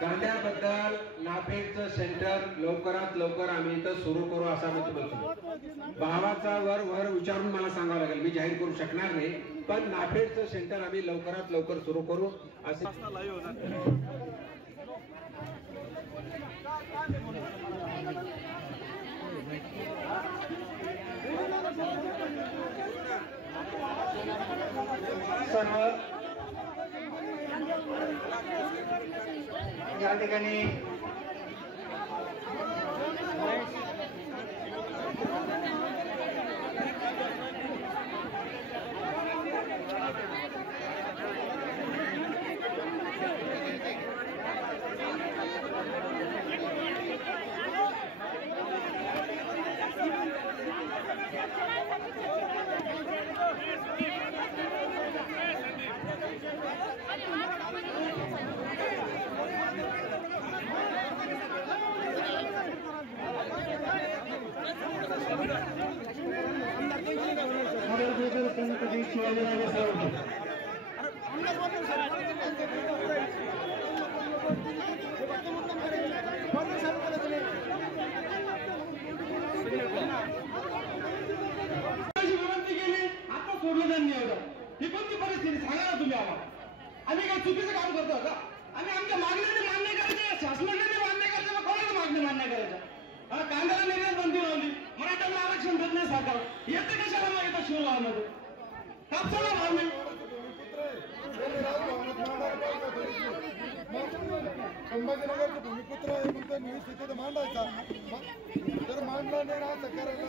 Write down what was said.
कांद्याबद्दल नाफेडचं centre लवकरात लवकर आम्ही इथं सुरू करू असा मी बोलतो। भावाचा वर विचारून मला सांगावं लागेल, मी जाहीर करू शकणार नाही, पण नाफेडचं सेंटर आम्ही लवकरात लवकर सुरू करू असे। सर्व या ठिकाणी विनंती केली, आता सोडलं त्यांनी एवढं। ही कोणती परिस्थिती सांगा ना तुम्ही आम्हाला? आम्ही काय चुकीचं काम करतो का? आम्ही आमच्या मागण्यांनी मान्य करायचं, शासनाने मान्य करायचं, मग कोणाला मागणी मान्य करायचं? कांद्याला निर्यात बंदी लावली, मराठ्यांना आरक्षण देत नाही सरकार, येते कशाला मग येतं शिवगावामध्ये? कापसाला भाव नाही, संभाजीनगरचे भूमिपुत्र आहे म्हणतो, न्यूज तिथे मांडायचा, जर मांडला नाही ना करायला